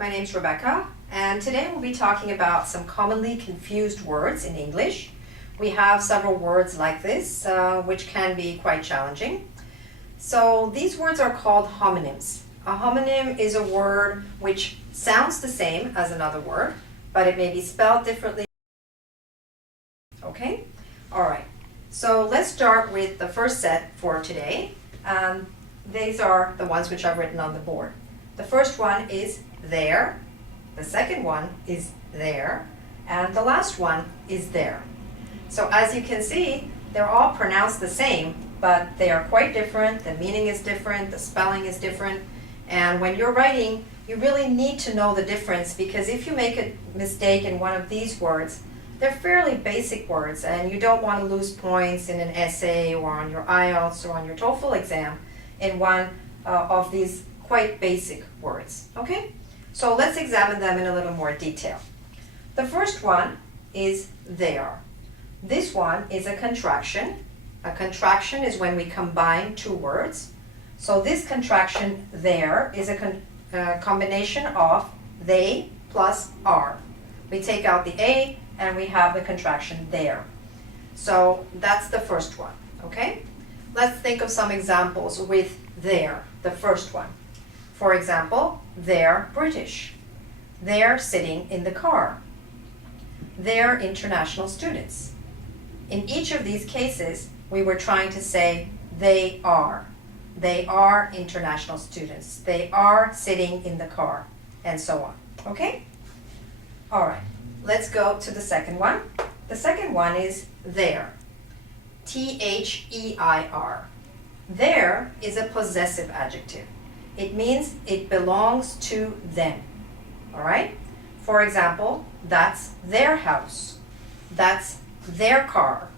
My name's Rebecca, and today we'll be talking about some commonly confused words in English. We have several words like this, which can be quite challenging. So these words are called homonyms. A homonym is a word which sounds the same as another word, but it may be spelled differently. Okay? All right. So let's start with the first set for today. These are the ones which I've written on the board. The first one is Theyre, the second one is Theyre, and the last one is Theyre. So as you can see, they're all pronounced the same, but they are quite different. The meaning is different, the spelling is different, and when you're writing, you really need to know the difference, because if you make a mistake in one of these words, they're fairly basic words, and you don't want to lose points in an essay or on your IELTS or on your TOEFL exam in one of these quite basic words. Okay? So let's examine them in a little more detail. The first one is Theyre. This one is a contraction. A contraction is when we combine two words. So this contraction Theyre is a combination of they plus are. We take out the A and we have the contraction Theyre. So that's the first one, okay? Let's think of some examples with Theyre, the first one. For example, they're British. They're sitting in the car. They're international students. In each of these cases, we were trying to say they are. They are international students. They are sitting in the car, and so on. Okay? All right. Let's go to the second one. The second one is Theyre. T-H-E-I-R. Theyre is a possessive adjective. It means it belongs to them. All right? For example, that's their house. That's their car.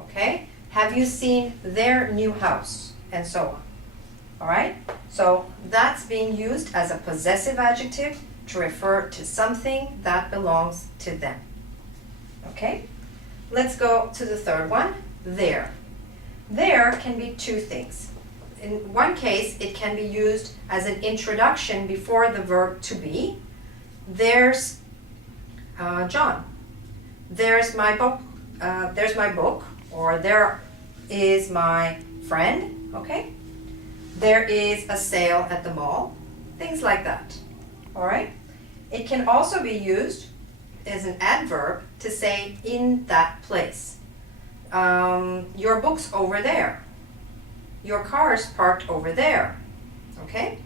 Okay? Have you seen their new house? And so on. All right? So that's being used as a possessive adjective to refer to something that belongs to them. Okay? Let's go to the third one, Theyre. Theyre can be two things. In one case, it can be used as an introduction before the verb to be. There's John. There's my book. Or there is my friend. Okay. There is a sale at the mall. Things like that. All right. It can also be used as an adverb to say in that place. Your book's over there. Your car's parked over there. Okay?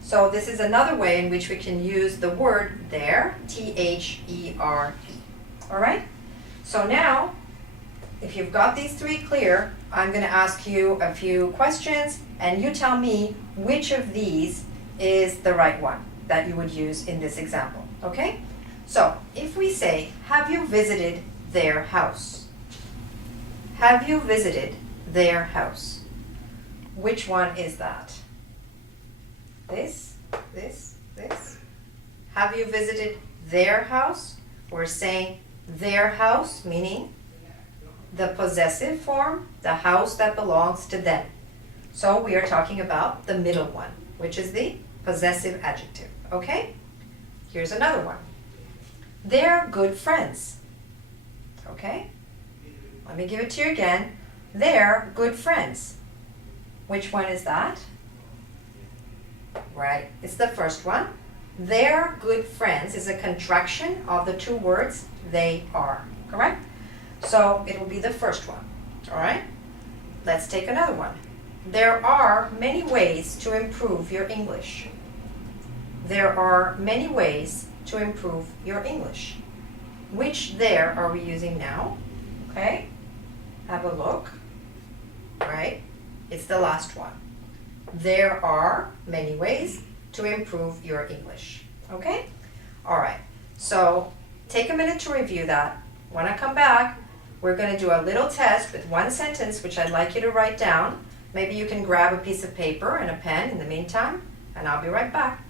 So this is another way in which we can use the word there, T-H-E-R-E. All right? So now, if you've got these three clear, I'm going to ask you a few questions, and you tell me which of these is the right one that you would use in this example. Okay? So, if we say, have you visited their house? Have you visited their house? Which one is that? This? Have you visited their house? We're saying their house, meaning the possessive form, the house that belongs to them. So we are talking about the middle one, which is the possessive adjective. Okay? Here's another one. They're good friends. Okay? Let me give it to you again. They're good friends. Which one is that? Right, it's the first one. They're good friends is a contraction of the two words they are, correct? So it will be the first one, all right? Let's take another one. There are many ways to improve your English. There are many ways to improve your English. Which there are we using now? Okay, have a look, right? It's the last one. There are many ways to improve your English. Okay? All right. So take a minute to review that. When I come back, we're going to do a little test with one sentence, which I'd like you to write down. Maybe you can grab a piece of paper and a pen in the meantime, and I'll be right back.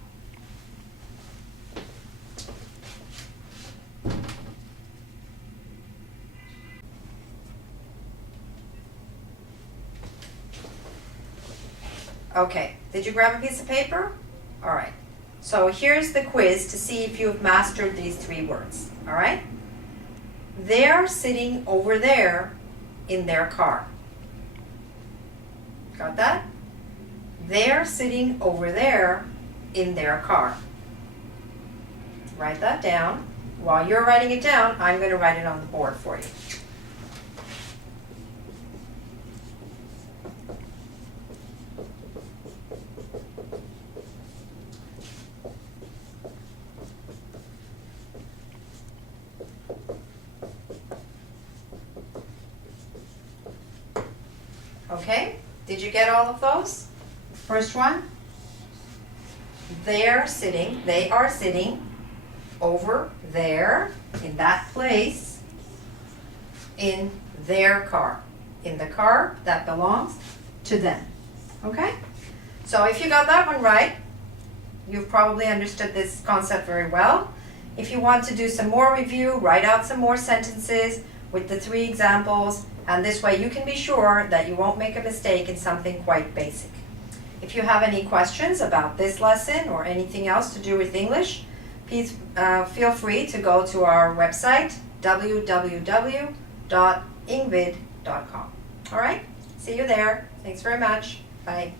Okay, did you grab a piece of paper? All right. So here's the quiz to see if you've mastered these 3 words, all right? They're sitting over there in their car. Got that? They're sitting over there in their car. Write that down. While you're writing it down, I'm going to write it on the board for you. Okay, did you get all of those? First one, they are sitting over there in that place in their car, in the car that belongs to them. Okay, so if you got that one right, you've probably understood this concept very well. If you want to do some more review, write out some more sentences with the 3 examples, and this way you can be sure that you won't make a mistake in something quite basic. If you have any questions about this lesson or anything else to do with English, please feel free to go to our website, www.engvid.com. All right, see you there. Thanks very much. Bye.